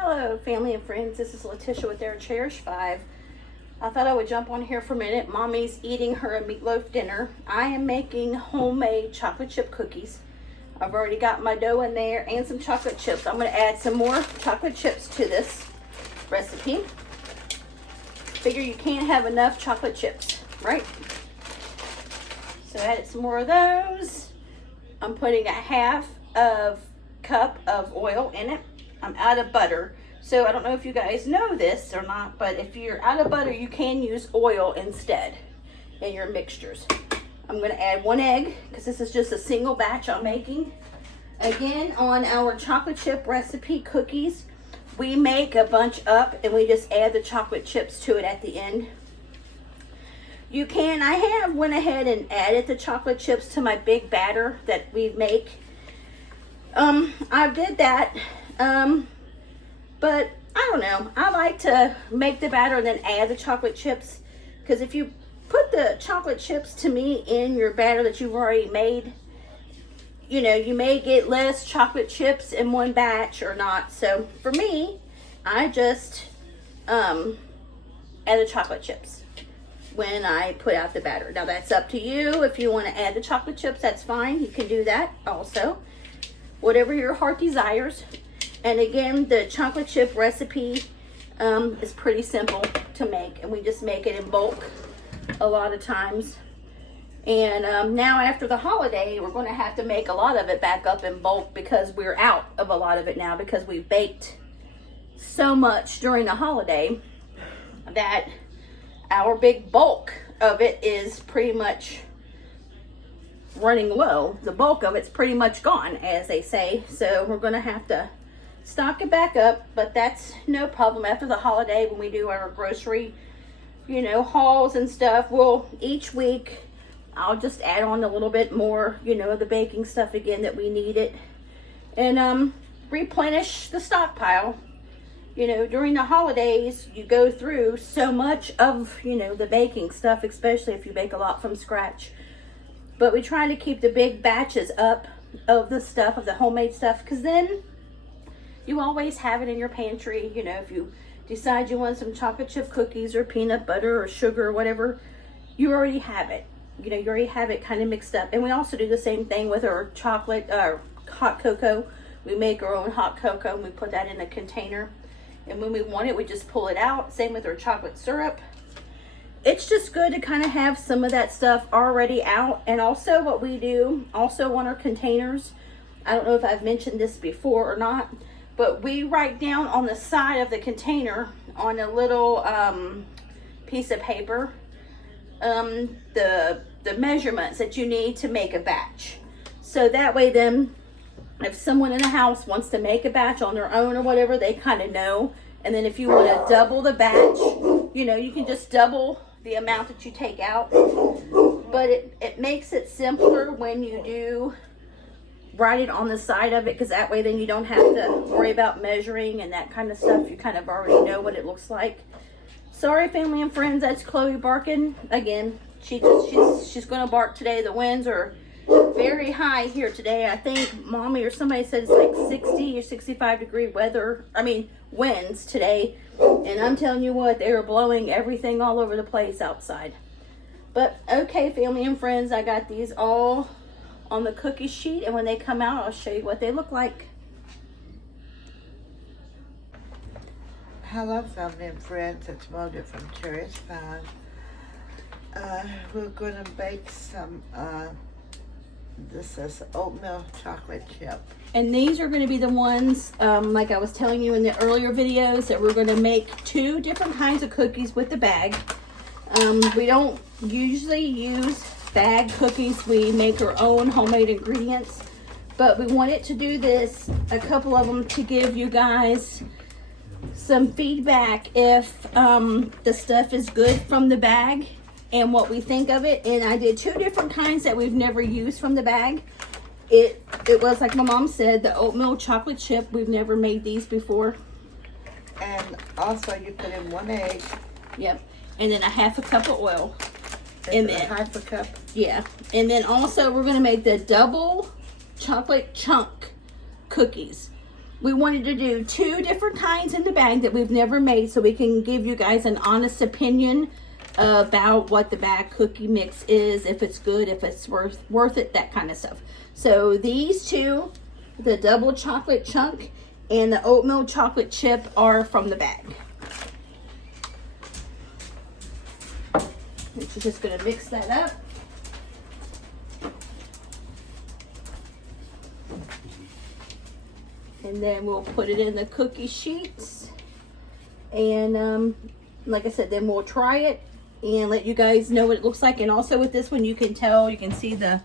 Hello, family and friends. This is Letitia with Our Cherished 5. I thought I would jump on here for a minute. Mommy's eating her meatloaf dinner. I am making homemade chocolate chip cookies. I've already got my dough in there and some chocolate chips. I'm going to add some more chocolate chips to this recipe. Figure you can't have enough chocolate chips, right? So I added some more of those. I'm putting a half of cup of oil in it. I'm out of butter, so I don't know if you guys know this or not, but if you're out of butter, you can use oil instead in your mixtures. I'm going to add 1 egg because this is just a single batch I'm making. Again, on our chocolate chip recipe cookies, we make a bunch up and we just add the chocolate chips to it at the end. You can, I have went ahead and added the chocolate chips to my big batter that we make. I did that. But I don't know. I like to make the batter and then add the chocolate chips. Because if you put the chocolate chips, to me, in your batter that you've already made, you know, you may get less chocolate chips in one batch or not. So for me, I just add the chocolate chips when I put out the batter. Now that's up to you. If you want to add the chocolate chips, that's fine. You can do that also. Whatever your heart desires. And again, the chocolate chip recipe is pretty simple to make, and we just make it in bulk a lot of times. And now after the holiday, we're going to have to make a lot of it back up in bulk because we're out of a lot of it now because we baked so much during the holiday that our big bulk of it is pretty much running low. The bulk of it's pretty much gone, as they say. So we're going to have to stock it back up, but that's no problem. After the holiday, when we do our grocery, you know, hauls and stuff, we'll each week I'll just add on a little bit more, you know, the baking stuff again that we needed, and replenish the stockpile. You know, during the holidays, you go through so much of, you know, the baking stuff, especially if you bake a lot from scratch. But we try to keep the big batches up of the stuff, of the homemade stuff, because then you always have it in your pantry. You know, if you decide you want some chocolate chip cookies or peanut butter or sugar or whatever, you already have it. You know, you already have it kind of mixed up. And we also do the same thing with our chocolate, hot cocoa. We make our own hot cocoa and we put that in a container. And when we want it, we just pull it out. Same with our chocolate syrup. It's just good to kind of have some of that stuff already out. And also what we do, also on our containers, I don't know if I've mentioned this before or not, but we write down on the side of the container on a little piece of paper the measurements that you need to make a batch. So that way then, if someone in the house wants to make a batch on their own or whatever, they kind of know. And then if you want to double the batch, you know, you can just double the amount that you take out. But it makes it simpler when you do write it on the side of it, because that way then you don't have to worry about measuring and that kind of stuff. You kind of already know what it looks like. Sorry, family and friends, that's Chloe barking again. She's going to bark today. The winds are very high here today. I think mommy or somebody said it's like 60 or 65 degree winds today. And I'm telling you what, they are blowing everything all over the place outside. But okay, family and friends, I got these all on the cookie sheet, and when they come out, I'll show you what they look like. Hello, family and friends. It's Mildred from Cherished 5. We're going to bake some, this is oatmeal chocolate chip. And these are going to be the ones, like I was telling you in the earlier videos, that we're going to make 2 different kinds of cookies with the bag. We don't usually use bag cookies. We make our own homemade ingredients, but we wanted to do this, a couple of them, to give you guys some feedback if the stuff is good from the bag and what we think of it. And I did 2 different kinds that we've never used from the bag. It was, like my mom said, the oatmeal chocolate chip. We've never made these before. And also you put in 1 egg. Yep. And then a half a cup of oil. And then half a cup. Yeah. And then also we're going to make the double chocolate chunk cookies. we wanted to do 2 different kinds in the bag that we've never made, so we can give you guys an honest opinion about what the bag cookie mix is, if it's good, if it's worth it, that kind of stuff. So these 2, the double chocolate chunk and the oatmeal chocolate chip, are from the bag. She's just going to mix that up. And then we'll put it in the cookie sheets. And like I said, then we'll try it and let you guys know what it looks like. And also with this one, you can tell, you can see the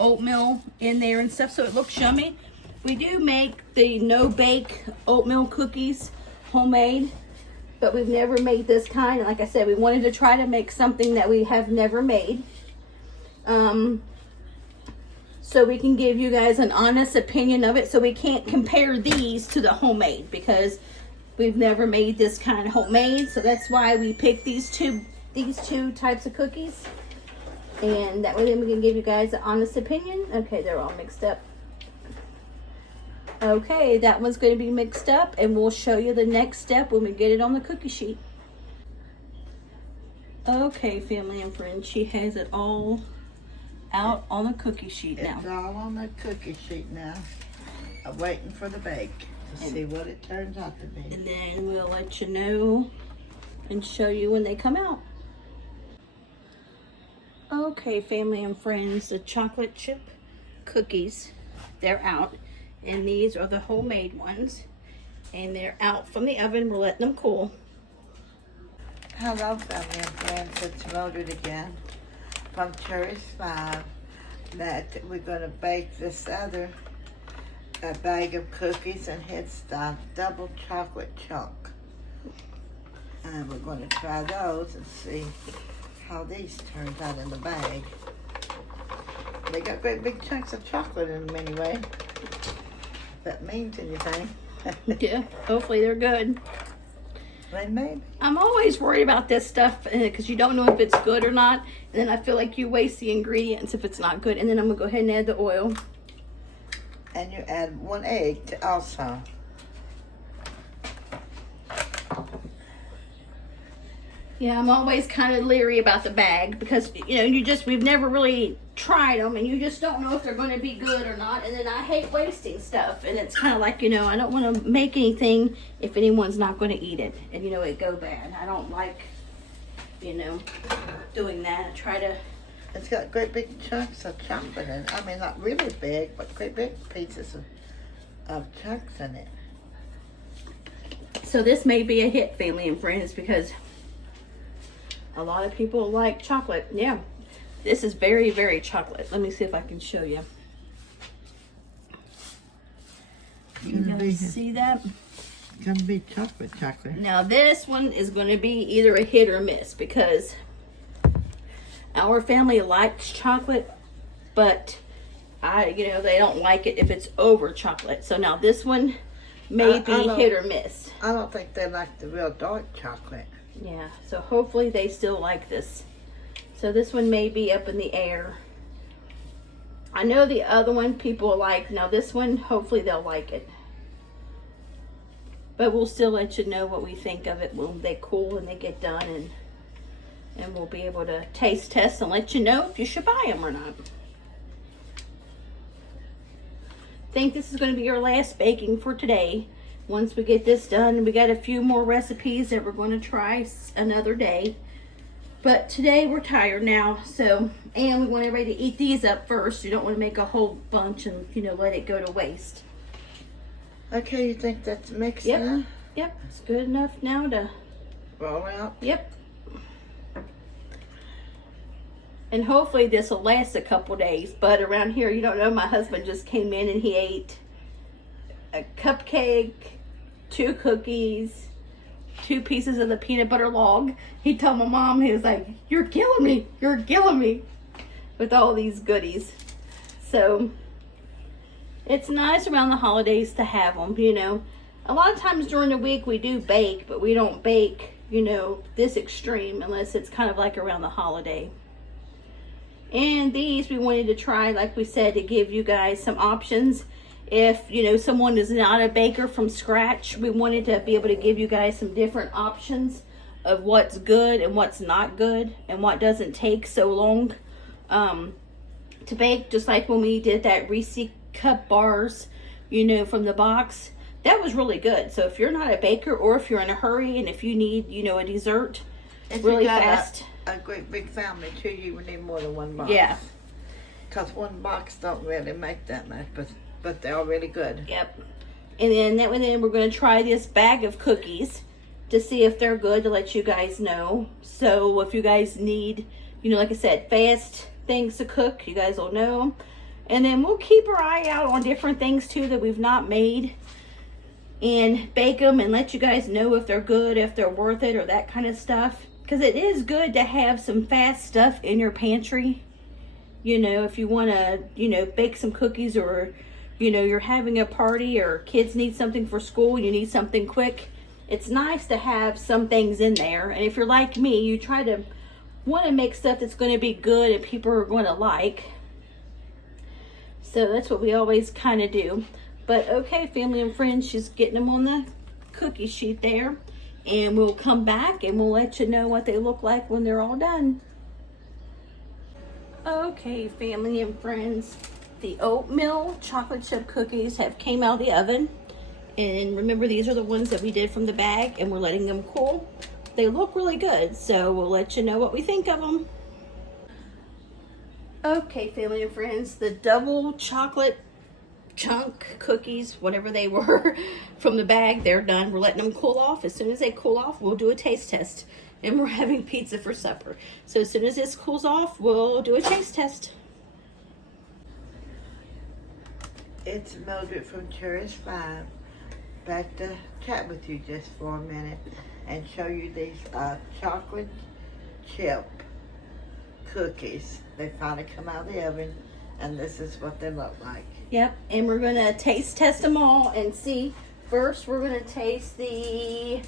oatmeal in there and stuff, so it looks yummy. We do make the no-bake oatmeal cookies homemade, but we've never made this kind. And like I said, we wanted to try to make something that we have never made. So we can give you guys an honest opinion of it. So we can't compare these to the homemade because we've never made this kind of homemade. So that's why we picked these two types of cookies. And that way then we can give you guys an honest opinion. Okay, they're all mixed up. Okay, that one's going to be mixed up, and we'll show you the next step when we get it on the cookie sheet. Okay, family and friends, she has it all out on the cookie sheet now. It's all on the cookie sheet now. I'm waiting for the bake to see what it turns out to be. And then we'll let you know and show you when they come out. Okay, family and friends, the chocolate chip cookies, they're out. And these are the homemade ones. And they're out from the oven. We're letting them cool. Hello, family and friends. It's Mildred again from Cherished 5. That we're going to bake this other bag of cookies, and it's the double chocolate chunk. And we're going to try those and see how these turn out in the bag. They got great big chunks of chocolate in them anyway. If that means anything. Yeah, hopefully they're good. They may be. I'm always worried about this stuff because you don't know if it's good or not. And then I feel like you waste the ingredients if it's not good. And then I'm going to go ahead and add the oil. And you add 1 egg also. Yeah, I'm always kind of leery about the bag because, you know, we've never really tried them and you just don't know if they're going to be good or not. And then I hate wasting stuff. And it's kind of like, you know, I don't want to make anything if anyone's not going to eat it and, you know, it go bad. I don't like, you know, doing that. I try to... It's got great big chunks of chocolate in it. I mean, not really big, but great big pieces of chunks in it. So this may be a hit, family and friends, because a lot of people like chocolate. Yeah, this is very, very chocolate. Let me see if I can show you. You guys see that? It's gonna be chocolate. Now this one is going to be either a hit or miss because our family likes chocolate, but they don't like it if it's over chocolate. So now this one may be hit or miss. I don't think they like the real dark chocolate. Yeah, so hopefully they still like this. So this one may be up in the air. I know the other one people like. Now this one, hopefully they'll like it. But we'll still let you know what we think of it when they cool and they get done. And we'll be able to taste test and let you know if you should buy them or not. I think this is going to be our last baking for today. Once we get this done, we got a few more recipes that we're going to try another day. But today we're tired now, and we want everybody to eat these up first. You don't want to make a whole bunch and, let it go to waste. Okay, you think that's mixed Yep. now? Yep, it's good enough now to roll out. Yep. And hopefully this will last a couple days. But around here, you don't know, my husband just came in and he ate a cupcake, 2 cookies, 2 pieces of the peanut butter log. He told my mom, he was like, you're killing me with all these goodies. So it's nice around the holidays to have them, A lot of times during the week we do bake, but we don't bake, this extreme unless it's kind of like around the holiday. And these we wanted to try, like we said, to give you guys some options if, you know, someone is not a baker from scratch, we wanted to be able to give you guys some different options of what's good and what's not good and what doesn't take so long to bake. Just like when we did that Reese cup bars, you know, from the box, that was really good. So if you're not a baker, or if you're in a hurry and if you need, you know, a dessert If really you got fast, a great big family too, you would need more than one box. yeah. Because one box don't really make that much, but they're all really good. Yep. And then we're going to try this bag of cookies to see if they're good, to let you guys know. So if you guys need, you know, like I said, fast things to cook, you guys will know. And then we'll keep our eye out on different things too that we've not made, and bake them and let you guys know if they're good, if they're worth it, or that kind of stuff. Because it is good to have some fast stuff in your pantry. You know, if you want to, you know, bake some cookies, or, you know, you're having a party, or kids need something for school, you need something quick. It's nice to have some things in there. And if you're like me, you try to want to make stuff that's going to be good and people are going to like. So that's what we always kind of do. But okay, family and friends, she's getting them on the cookie sheet there. And we'll come back and we'll let you know what they look like when they're all done. Okay, family and friends, the oatmeal chocolate chip cookies have came out of the oven. And remember, these are the ones that we did from the bag, and we're letting them cool. They look really good, so we'll let you know what we think of them. Okay, family and friends, the double chocolate chunk cookies, whatever they were, from the bag, they're done. We're letting them cool off. As soon as they cool off, we'll do a taste test. And we're having pizza for supper. So as soon as this cools off, we'll do a taste test. It's Mildred from Cherished 5. Back to chat with you just for a minute and show you these chocolate chip cookies. They finally come out of the oven, and this is what they look like. Yep, and we're going to taste test them all and see. First, we're going to taste the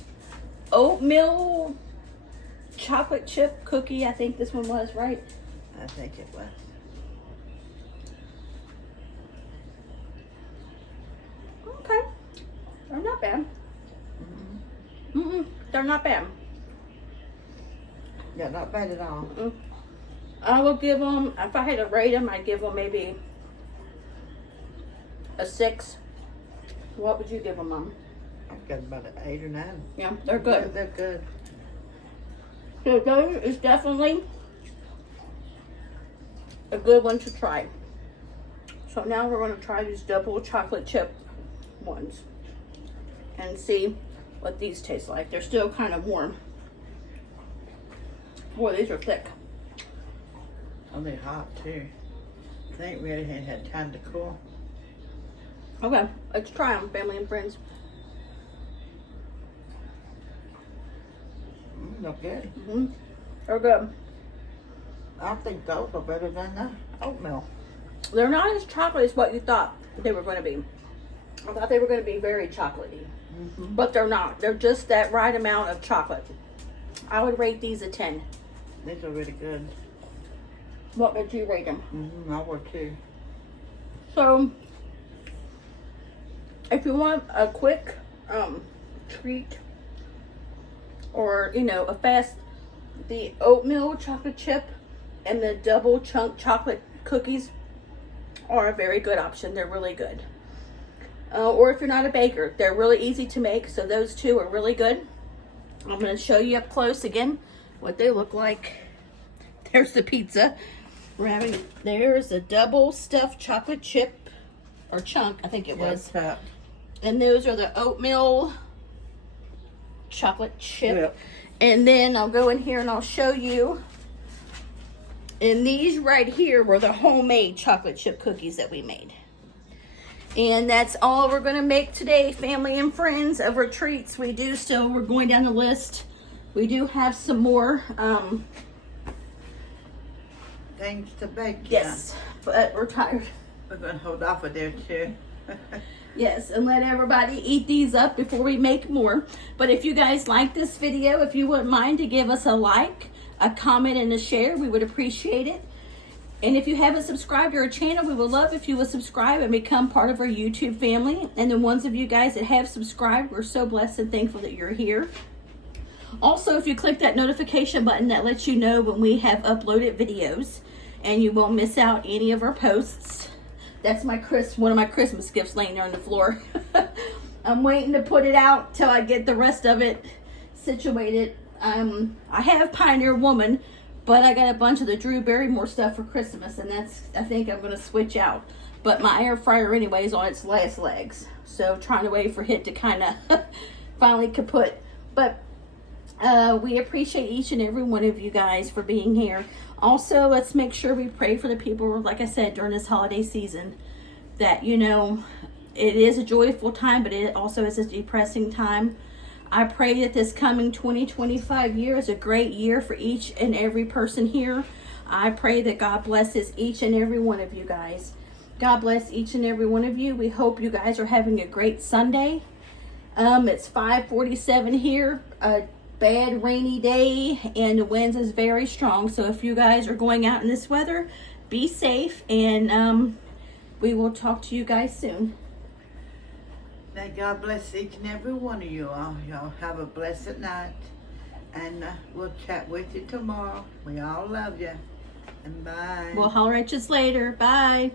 oatmeal chocolate chip cookie. I think this one was, right? I think it was. Okay. They're not bad. They're not bad. Yeah, not bad at all. I will give them, if I had to rate them, I'd give them maybe a 6. What would you give them, Mom? I've got about an 8 or 9. Yeah, they're good. They're good. So those is definitely a good one to try. So now we're going to try these double chocolate chip ones and see what these taste like. They're still kind of warm. Boy, these are thick. Oh, they're hot too. They ain't really had time to cool. Okay, let's try them, family and friends. Look good. They're good. I think those are better than the oatmeal. They're not as chocolatey as what you thought they were going to be. I thought they were going to be very chocolatey, but they're not. They're just that right amount of chocolate. I would rate these a 10. These are really good. What would you rate them? I would too. So, if you want a quick treat, or, you know, a fast, the oatmeal chocolate chip and the double chunk chocolate cookies are a very good option. They're really good. Or if you're not a baker, they're really easy to make. So those two are really good. I'm going to show you up close again what they look like. There's the pizza. We're having, there's a double stuffed chocolate chip, or chunk, I think it was. And those are the oatmeal chocolate chip. Yep. And then I'll go in here and I'll show you. And these right here were the homemade chocolate chip cookies that we made. And that's all we're going to make today, family and friends, of our treats. We're going down the list. We do have some more things to bake. Yes, but we're tired. We're going to hold off of there too. Yes, and let everybody eat these up before we make more. But if you guys like this video, if you wouldn't mind to give us a like, a comment, and a share, we would appreciate it. And if you haven't subscribed to our channel, we would love if you would subscribe and become part of our YouTube family. And the ones of you guys that have subscribed, we're so blessed and thankful that you're here. Also, if you click that notification button, that lets you know when we have uploaded videos, and you won't miss out any of our posts. That's one of my Christmas gifts laying there on the floor. I'm waiting to put it out till I get the rest of it situated. I have Pioneer Woman, but I got a bunch of the Drew Barrymore stuff for Christmas, and I think I'm going to switch out. But my air fryer anyway is on its last legs. So trying to wait for it to kind of finally kaput. But we appreciate each and every one of you guys for being here. Also, let's make sure we pray for the people, like I said, during this holiday season. That, you know, it is a joyful time, but it also is a depressing time. I pray that this coming 2025 year is a great year for each and every person here. I pray that God blesses each and every one of you guys. God bless each and every one of you. We hope you guys are having a great Sunday. It's 5:47 here, a bad rainy day, and the winds is very strong. So if you guys are going out in this weather, be safe, and we will talk to you guys soon. May God bless each and every one of you all. Y'all have a blessed night. And we'll chat with you tomorrow. We all love you. And bye. We'll holler at you later. Bye.